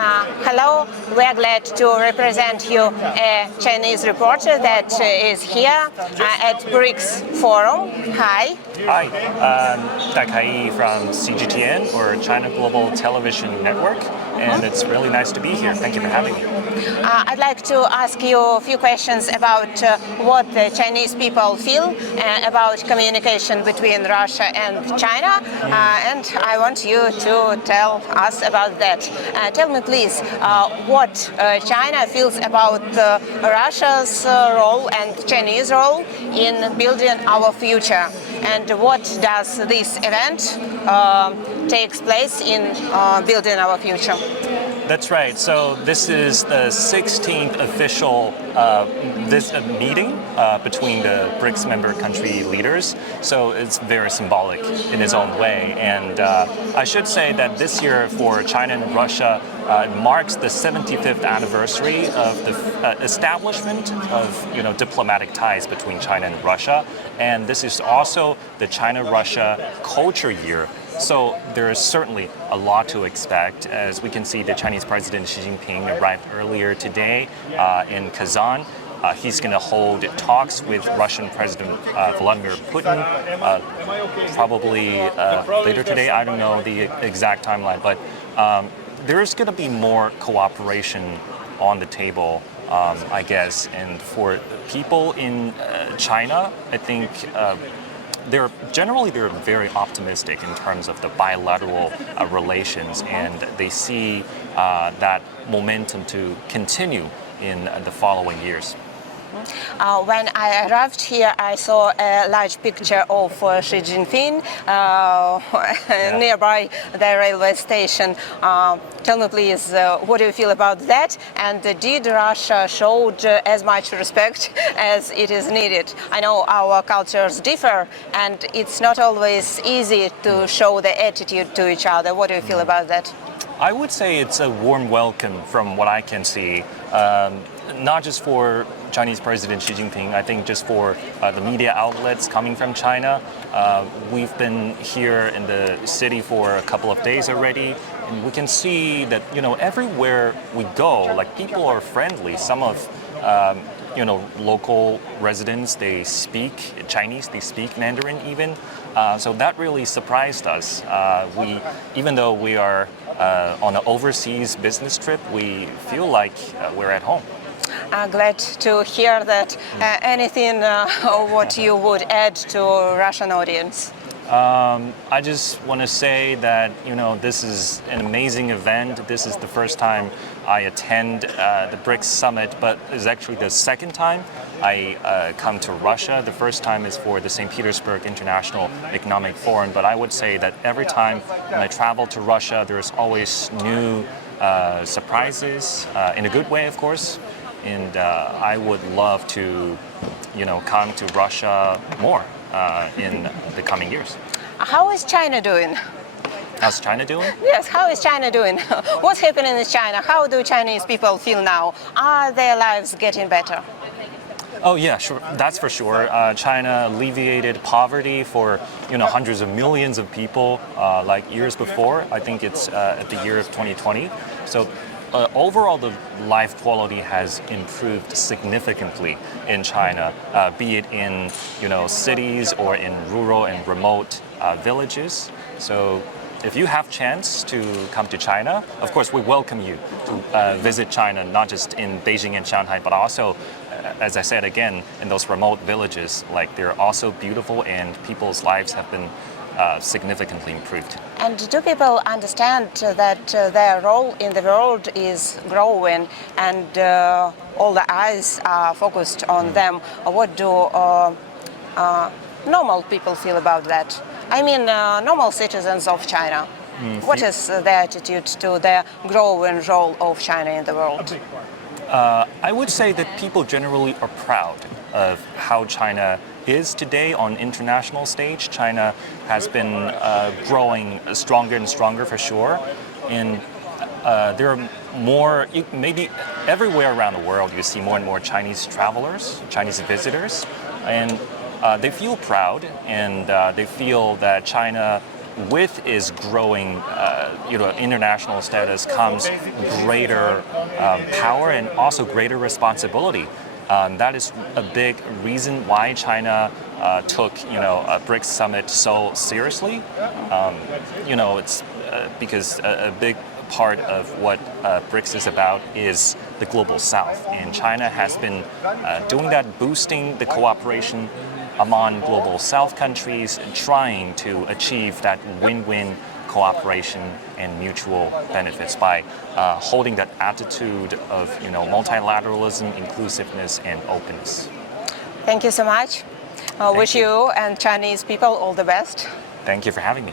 Hello, we are glad to represent you, a Chinese reporter that is here at BRICS Forum. Hi. Hi, I'm Kai from CGTN, or China Global Television Network, and it's really nice to be here. Thank you for having me. I'd like to ask you a few questions about what the Chinese people feel about communication between Russia and China, and I want you to tell us about that. Tell me please what China feels about Russia's role and Chinese role in building our future, and what does this event takes place in building our future. That's right. So this is the 16th official meeting between the BRICS member country leaders. So it's very symbolic in its own way. And I should say that this year for China and Russia, it marks the 75th anniversary of the establishment of diplomatic ties between China and Russia. And this is also the China-Russia Culture Year. So there is certainly a lot to expect. As we can see, the Chinese President Xi Jinping arrived earlier today in Kazan. He's going to hold talks with Russian President Vladimir Putin probably later today. I don't know the exact timeline, but there's going to be more cooperation on the table, I guess. And for people in China, I think they're very optimistic in terms of the bilateral relations, and they see that momentum to continue in the following years. When I arrived here, I saw a large picture of Xi Jinping nearby the railway station. Tell me please, what do you feel about that? And did Russia show as much respect as it is needed? I know our cultures differ, and it's not always easy to show the attitude to each other. What do you feel about that? I would say it's a warm welcome from what I can see, not just for Chinese President Xi Jinping. I think just for the media outlets coming from China. We've been here in the city for a couple of days already, and we can see that everywhere we go, like, people are friendly. Some of local residents, they speak Chinese, they speak Mandarin even. So that really surprised us. Even though we are on an overseas business trip, we feel like we're at home. I'm glad to hear that. Anything what you would add to Russian audience? I just want to say that this is an amazing event. This is the first time I attend the BRICS summit, but it's actually the second time I come to Russia. The first time is for the St. Petersburg International Economic Forum, but I would say that every time when I travel to Russia, there's always new surprises, in a good way, of course. And I would love to, come to Russia more in the coming years. How is China doing? How's China doing? Yes, how is China doing? What's happening in China? How do Chinese people feel now? Are their lives getting better? Oh yeah, sure. That's for sure. China alleviated poverty for hundreds of millions of people like years before. I think it's at the year of 2020. So overall, the life quality has improved significantly in China, be it in cities or in rural and remote villages. So if you have chance to come to China, of course we welcome you to visit China, not just in Beijing and Shanghai, but also, as I said again, in those remote villages. Like, they're also beautiful, and people's lives have been significantly improved. And do people understand that their role in the world is growing, and all the eyes are focused on them? What do normal people feel about that? I mean, normal citizens of China. What is their attitude to the growing role of China in the world? I would say that people generally are proud of how China is today on international stage. China has been growing stronger and stronger, for sure. And there are more, maybe everywhere around the world, you see more and more Chinese travelers, Chinese visitors, and they feel proud, and they feel that China with its growing, international status comes greater power and also greater responsibility. That is a big reason why China took, a BRICS summit so seriously. It's because a big part of what BRICS is about is the global south, and China has been doing that, boosting the cooperation among global south countries, trying to achieve that win-win cooperation and mutual benefits by holding that attitude of multilateralism, inclusiveness, and openness. Thank you so much. I wish you and Chinese people all the best. Thank you for having me.